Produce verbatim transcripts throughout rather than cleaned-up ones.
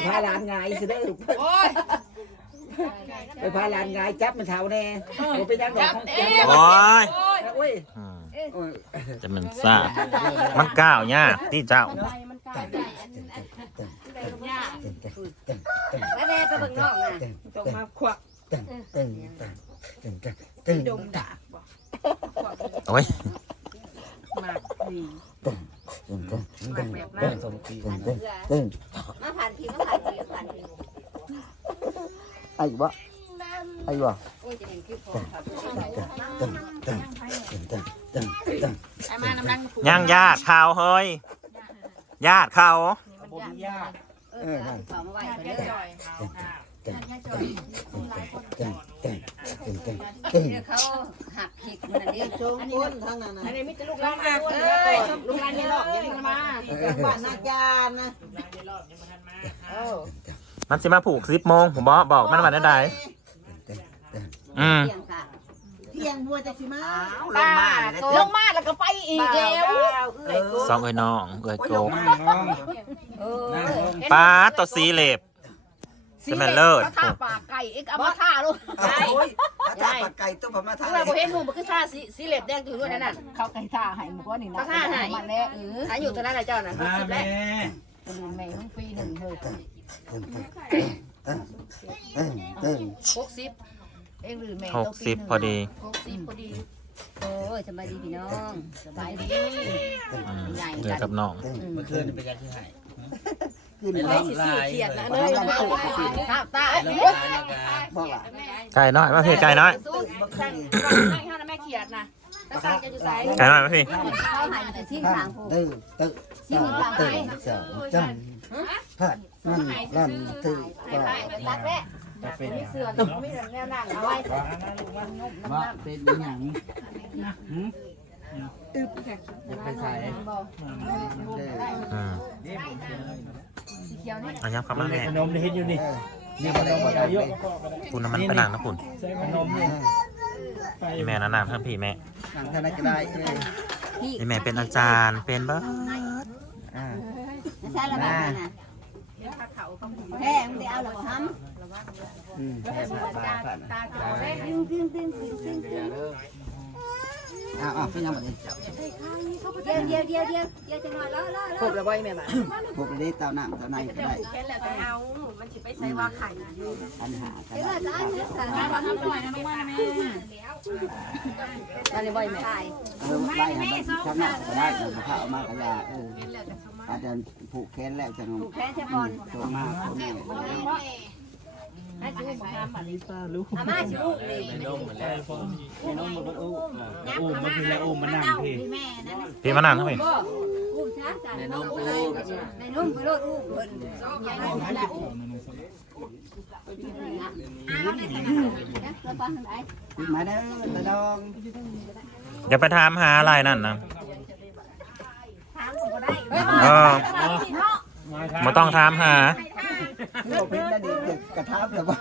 พาหลานงายสิเด้อไปพาหลานงายจับมันเท่าแน่ผมไปยังดอกโอ้ยโอ้ยจะมันซ่ามันก้าวยากที่เจ้าไปแม่ไปเบิ่งน้องน่ะตกมาควักตึงตึงตึงตึงตึงดงดาบบ่โอ้ยมากดีตึงตึงตึงตึงตึงตึงตึงตึงมาผ่านทีมาผ่านทีผ่านทีไอ้บ่ไอ้บ่โอ้ยจะเห็นคือพอครับตึงตึงตึงตึงตึงตึงไอ้มาน้ำดังย่างญาติเขาเฮ้ยญาติเขาบ่มีญาติเออเขามาไว้เด้อจอยเขาตึงตึงตึงตึงตึงตึงตึงเดี๋ยวเขาหักผิดมันนี่ชมคนทั้งนั้นนะอันนี้มีแต่ลูกหลานมาเอ้ยลูกหลานในรอบยังมาจังหวัดนาจารนะเออมันจะมาผูกสิบโมงผมบอกบอกมันวันนั้นใดอืมเที่ยงค่ะเที่ยงบัวจะสิมาลงมาลงมาแล้วก็ไปอีกแล้วสองเอ้ยน้องเอ้ยโกงเออปลาตัวสีเหล็บจะแม่นเลิศท่าปากไก่อีกเอามาท่าลูกโอ้ยอาจารย์ปากไก่ต้องผมมาทานเมื่อบ่เห็นหูมันคือท่าสีสีเหล็บแดงถือด้วยนั่นน่ะเขาไก่ท่าให้หมู่ว่านี่นะเขาท่าให้มันแล้วเอออายุเท่านั้นแหละเจ้าน่ะหกสิบแล้วเป็นแม่ของปีหนึ่งเฮ้ยตึงตึงตึงตึงตึงหกสิบเอ็งหรือแม่หกสิบพอดีหกสิบพอดีโอ้ยสบายดีพี่น้องสบายดีอืมเจอกับน้องเมื่อคืนเป็นยังไงขึ้นไม่ร้องสิลายเขียดนะเลยข้าวตาบอกล่ะไก่น้อยมาพี่ไก่น้อยสั่งให้ห้านะแม่เขียดนะถ้าสั่งจะอยู่ไสไก่น้อยมาพี่เขาหายไปสิ้นทางผู้ตึงตึงตึงตึงสองจังผัดนั่นนั่นตึงก็รักแม่มีเสือมีแนวนั่งเอาไว้ว่าเป็นอย่างตึ๊บไปใส่อืมสีเขียวนี่อันนี้ครับมาแม่ขนมเห็นอยู่นี่นี่มันได้หมดอายุคุณน้ำมันไปนางนะคุณใส่ขนมนี่พี่แม่นะนามท่านพี่แม่หนังท่านก็ได้เออพี่แม่เป็นอาจารย์เป็นบ้าอ่าใช่ละบ้างนะแพ้มึงได้เอาหรอทอืมแค่ผ่านผ่านผ่านำตึ้งตึ้งตึ้งตึ้งตึ้งตึ้งอ้าวอ้าวพี่ยังหมดเลยเดียวเดียวเดียวเดียวเดียวจะนอนแล้วแล้วครบแล้วบ่แม่บ้าพวกนี้เต่าหนังเต่าในก็ได้แค่แล้วแต่เอามันสิไปใส่ว่าไข่ปัญหากันเดี๋ยวจะอันนี้สั่งมาทำหน่อยนะลูกว่าแม่นั่นเลยบ่แม่ใส่เออไล่ให้มันข้างนอกก็ได้เออข้าวมากระยาเอออาจจะผูกแขนแล้วจะงผูกแขนใช่บอลตัวมากคนนี้ให้จูบมาบัดนี้อาม่าชิบุนี่นมหมดแล้วนมหมดแล้วอุ้มอุ้มมาพี่แล้วอุ้มมานั่งพี่พี่มานางท่านพี่บ่อุ้มช้าจ้ะในนุ่มไปในนุ่มไปโลดอุ้มเพิ่นใหญ่แหละอุ้มอ้าวในขณะเราฟังทางไหนขึ้นมาเด้อตะดองอย่าไปถามหาอะไรนั่นนะถามผมก็ได้เออไม่ต้องถามหานี่เราเป็นได้ดีเด็กกระทับหรือเปล่า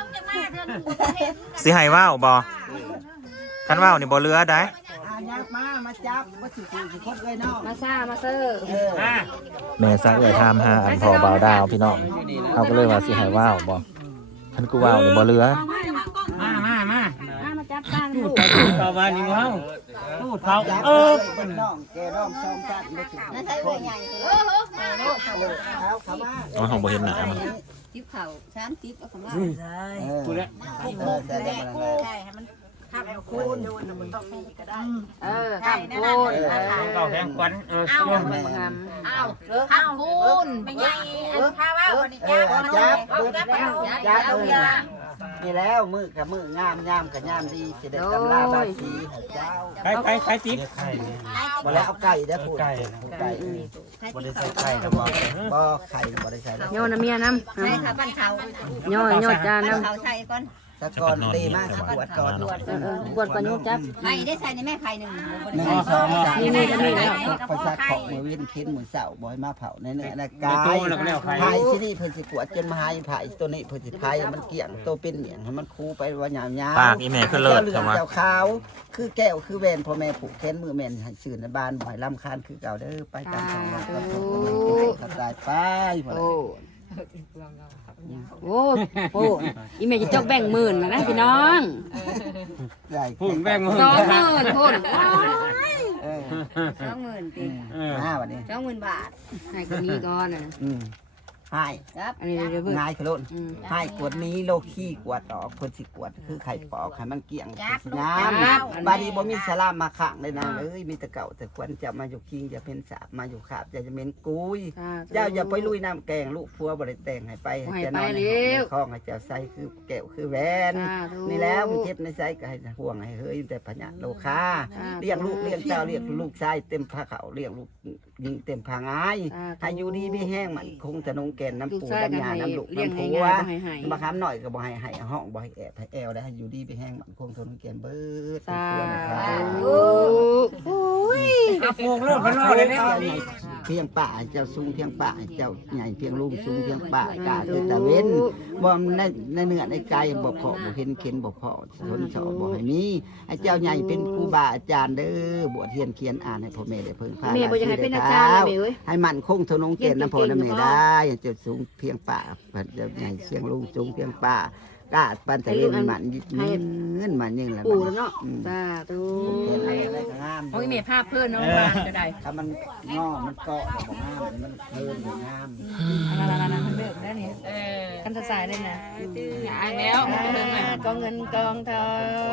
สิให้ว่าวบอคันว่าวนี่บ่เรือได้อ่ายักมามาจับมาสิสิสิคดเลยเนาะมาซ่ามาเซอร์เออแม่ซะเอ่ยถามหาอันพอเบาดาวพี่น้องเขาก็เลยว่าสิให้ว่าวบอคันกูว่าวนี่บ่เรือมามามามาจับตาลูกต่อมานี่ว้าวตูดเขาจับเอเอออเป็นน้องแกน้องซองจัดไม่ถึงนั่นใช่เรื่องใหญ่เออเท้าขามาอ๋อของบ่เห็นหน้ามันติ๊บเข่าสามติ๊บเอาของเรากูแล้วเออใส่ได้มาแล้วใช่ให้มันทำเอาคูณโยนมันต้องมีก็ได้เออทำคูณเก่าแทงควันเออเอาเอาทำคูณไม่ใหญ่อันพาว่าวันนี้เอจ้าอวันนี้จับจับจับเอาเออย่าอนี่แล้วมือกับมืองามยามกับยามดีเสด็จตำราบาสีเจ้าใครใครใครติ๊บบ่แล้วเอาไก่ได้พูดไก่ไก่บ่ได้ใส่ไข่ครับบ่บ่ไข่บ่ได้ใส่แล้วโยนน้ำเมียน้ำใช่ค่ะบ้านเขาโยนโยนจานบ้านน้ำเขาใช่ก่อนตะกอนตีมากปวดก่อนเออเออปวดก่อนโยกจับไข่ได้ใส่ในแม่ไข่หนึ่งหนึ่งสองสามนี่นี่ก็มีแล้วประสาทของมือเว้นเค้นมือเสาบ่อยมาเผาในเนื้อนะกายโตแล้วก็แล้วใครพายที่นี่เพิ่นสิปวดจนมาหายพายตัวนี้เพิ่นสิพายมันเกี่ยงตัวเป็นเหนียงให้มันคูไปว่ายาวๆปากอีแม่คือเลิศเหลือใช่งไหมเจ้าขาวคือแก้วคือแวนพ่อแม่ผูกแขนมือแม่นให้สื่อในบ้านบ่อยลำคาญคือเก่าเด้อไปกันสองวันก็ตกกันกระจายไปโอ้โอ้โหอีเมจะจกแบ่งหมื่นนะพี่น้องใหญ่พูดแบ่งมือสองหมื่นคนเออสองหมื่นตีห้าวันนี้สองหมื่นบาทให้คนนี้ก่อนนะอืมให้ครับอันนี้เดี๋ยวเบิ่งง่ายขลุ่นอืมให้กวดนี้โลขี้กวดออกคนสิกวดคือไข่ปอกให้มันเกี่ยงสิน้ครับำบาดีบ่มีสลามมาขังเลยนะเอ้ยมีแต่เก่าแต่ควรจะมาอยู่คิงจะเป็นสาบมาอยู่ขาบจะจะเป็นกุยเจ้าอย่าไปลุยน้ำแกงลูกพัวบ่ได้แต่งให้ไปให้จะนอนในห้องให้เจ้าใส่คือแก้วคือแหวนนี่แล้วมันเจ็บในไส้ก็ให้ห่วงให้เฮ้ยแต่พญะโลคาเลี้ยงลูกเลี้ยงเจ้าเลี้ยงลูกชายเต็มผ้าเขาเลี้ยงลูกยิงเต็มผ้างายให้อยู่ดีไม่แห้งมันคงจะนงแกนน้ำปูน้ำยาน้ำลูกน้ำผัวมาค้ำหน่อยก็บ่ให้ให้ห้องบ่ให้แอบให้แอวได้ให้อยู่ดีไปแห้งมันคงทนแกนเบิดสาโธุโอ้ยอาโปงเริ่มพันรอเลยเนี่ยเพียงป่าเจ้าสูงเพียงป่าเจ้าใหญ่เพียงลุงสูงเพียงป่ากาคือตะเว้นบ่ในในเนื้อในกายบ่พอบ่เห็นเข็นบ่พอทนสอบบ่ให้มีไอ้เจ้าใหญ่เป็นครูบาอาจารย์เด้อบวชเรียนเขียนอ่านให้พ่อแม่ได้เพิ่งพาแม่บ่อยากให้เป็นอาจารย์เลยแม่เอ้ยให้มันคงทนงเกณฑ์น้ำพ่อน้ำแม่ได้เจ้าสูงเพียงป่าเจ้าใหญ่เสียงลุงสูงเพียงป่ากาดปันตะเวนมันยึดเงินมันยังละปู่แล้วเนาะสาธุเห็นอะไรก็งามโอ้ยแม่ภาพเพื่อนน้องบ้านก็ได้ถ้ามันงอมันเกาะก็บ่งามมันเพิ่มงามอันนั้นๆๆมันเลิกได้นี่เออกันสายได้นะอายแล้วกองเงินกองทอง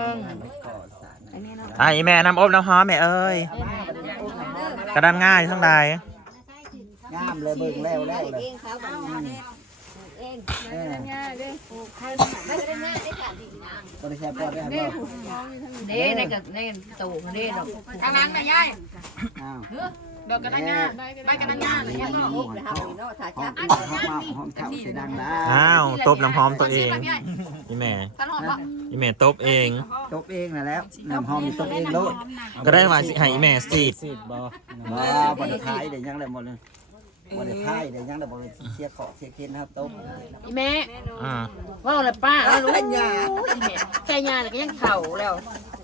มันเกาะสารอันนี้เนาะอ่ะอีแม่น้ำอบน้ำหอมแม่เอ้ยกระดานง่ายทั้งใดงามเลยเบิ่งแล้วแล้วเลยเองเขาเอาเองเออง่ายเด้อใครไม่ได้ง่ายได้กันดีนะบริษัทปอดได้บ่เด้ในกับในตู้เด้ดอกทางนั้นนะยายอ้าวเดี๋ยวกันนะยายไปกันนะยายนี่มันหอมเนาะเนาะถ้าจับหอมหอมเข้าสิดังได้อ้าวตบน้ำหอมตัวเองอีแม่ตลอดว่าอีแม่ตบเองตบเองน่ะแล้วน้ำหอมนี่ตบเองโลดก็ได้ว่าสิให้อีแม่สีดสิบบ่บ่บ่ได้ขายได้ยังได้หมดเลยบ่ได้ขายได้ยังได้บ่ได้เสียขอเสียเกินครับตบอีแม่อ่าว่าอะไรป้ารู้แค่ยาแค่ยาก็ยังเข่าแล้ว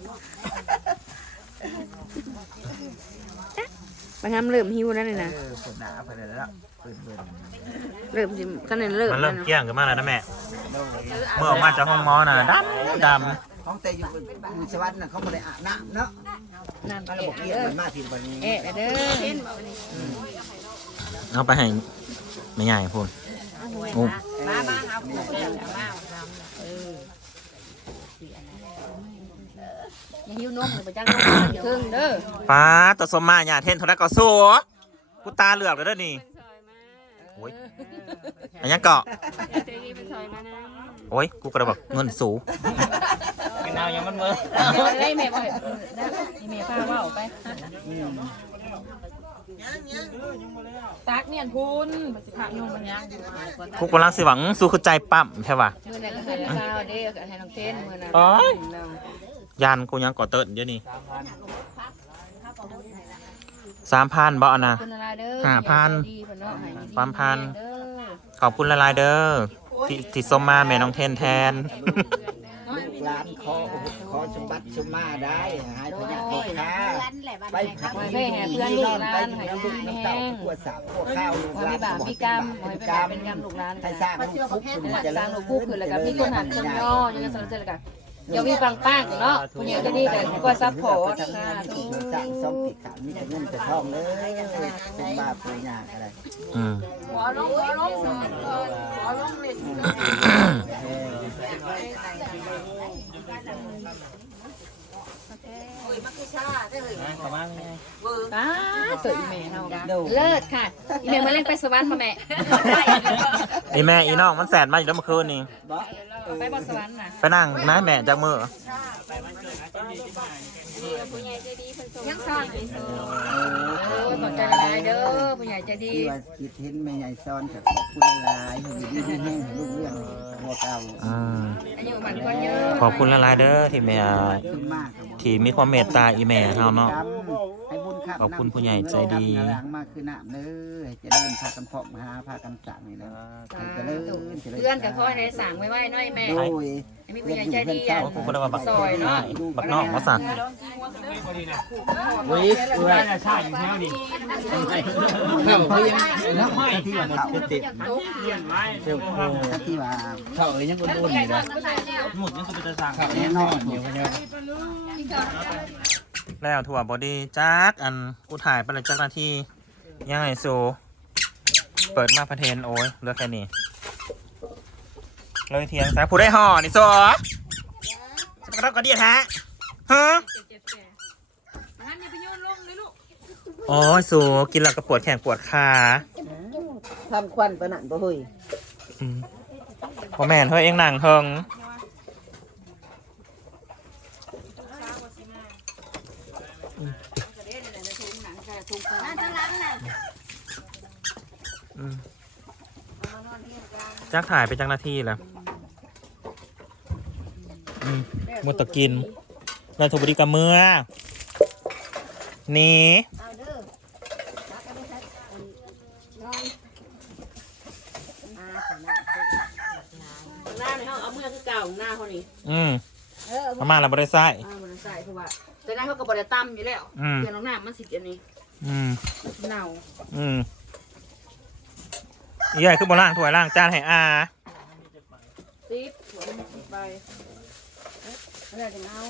บางคำเริ่มหิวนั่นเลยนะเออคนหนาไปเลยแล้วเปิดเบิ่งเริ่มสิกันเลยเริ่มมันเริ่มเกลี้ยงกันมากแล้วนะแม่ เมื่อออกมาจากห้องหมอน่ะดำดของแต่อยู่อยู่สวรรค์น่ะเขาบ่ได้อาบน้ำเนาะนั่นก็เอ๊ะบอกเรียนมันมาที่บัดนี้เอ๊ะเด้อำเอาไปให้ไม่ใหญ่พูนโอ้มามาเอาผูกแล้วมาอย่าหิวนมเลยไปจ้างนมครึ่งเด้อป้าตัวสมมาอย่าเทนโทรศัพท์ก็สู้กูตาเหลือกเลยเด้อนี่โอ้ยอันยังเกาะโอ้ยกูกระบอกเงินสูงกินเอายังมันเมื่อได้แม่บ่แม่พาว่าออกไปตักเนี่ยพูนสิพาโยมมันยังกูกำลังสิหวังสู้คือใจปั๊มใช่ป่ะมือไหนก็ให้เช้าเด้อให้น้องเต้นมือนั้นโอ้ยยานกูยังก่อเติร์ดเดี๋ยวนี้สามพันบ่เอานะคุณอะไรเด้อห้าพันดีเพิ่นเนาะให้ดีสามพันเด้อขอบคุณละลายเด้อที่ที่ส้มมาแม่น้องเทนแทนลูกหลานขอขอสมบัติสมมาได้หายพญาโลกาไปพักให้แห่เพื่อนลูกหลานให้น้ำดีลูกไม่น้ำแห้เต่าง พวกสาบพวกข้าวลูกขอหลาให้นบาปมีกรรมขอให้เป็นบาปเป็นกรรมลูกหลานให้สร้างลูกคุกคุณให้จะสร้างลูกคู่ขึ้นแล้วก็มีคนหันคนย่อยังไงสารเจริญกันอย่ามีปังปังเนาะผู้ใหญ่ก็ดีกันก็ซัพพอร์ตทำงานที่สร้างซ่อมติดขันมีแต่เงินแต่ทองเลยเป็นบาปเป็นยาอะไรอืมหัวลงหัวลงหัวลงเล่นประมาณไงป้าสวยอีแม่เฮาดูเลิศค่ะอีแม่มาเล่นไปสวรรค์มาแม่ไอแม่อีน้องมันแสนมาอยู่แล้วเมื่อคืนนี้ไปบนสวรรค์น่ะไปนั่งนะแม่จากมือยังสร้างโอ้ยขอบใจละลายเด้อผู้ใหญ่ใจดีที่ว่าคิดเห็นแม่ใหญ่ซ้อนกับผู้ลายอยู่ดีที่แห้งลูกเรื่องหัวเก่าอืมอายุมันคนเยอะขอบคุณละลายเด้อที่แม่ขึ้นมากที่มีความเมตตาอีแม่เฮาเนาะให้บุญคขับขอบคุณผู้ใหญ่ใจดีหลังมาคือน้ำเลยจะเดินพากันเพาะมาหาพากันสั่งนี่นะจะเดินเพื่อนกับพ่อในสั่งไว้ไว้น้อยแม่โดยมีผู้ใหญ่ใจดีอ่ะกูก็ได้มาบักซอยเนาะบักนอกมาสั่งวิสว่าจะชาอยู่แถวนี้เขายังนักไม้ที่ว่าหมดติดเลี้ยงไม้ที่ว่าเขาเอ้ยยังอุ่นๆอยู่นะหมดยังคือจะสั่งแน่นอนเดี๋ยวเนี่ยแล้วถั่วบอดี้จักอันกูถ่ายไปเลยจักนาทียังไงโซเปิดมาประเทนโอ้ยเหลือกแค่นี้เลยเทียงซะผู้ได้ห่อนี่โซจะกระดกกระเดียดฮะฮะโอ้ยโซกินแล้วก็ปวดแขนปวดขาทำควันประนันบ่เฮ้ยอืมพอแม่นเฮ้ยเองหนังเฮิงอืมจักถ่ายไปจักนาทีแล้วอืมหมดตะกินแล้วถูกบริกรรมเมื่อนี่หน้าในห้องเอาเมื่อคือเก่าหน้าเขานี่อืมประมาณเราบริไส้อ่ามันใส่เพราะว่าแต่หน้าเขาก็บริตั้มอยู่แล้วเดี๋ยวน้องหน้ามันสิอันนี้อืมเน่าอืมอีใหญ่คือบนล่างถ้วยล่างจานให้อาซิปหัวมันสิไปอะไรกันเอา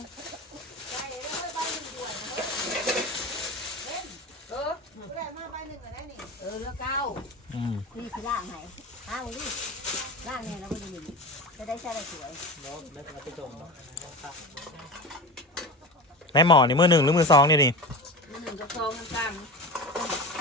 เออเออเลือกเก้าอืมนี่คือล่างไหนล่างดิล่างเนี่ยเราก็จะมีจะได้ใช้ได้สวยในหมอนี่มือหนึ่งหรือมือสองเนี่ยดิหนึ่งกับสองน้ำตาล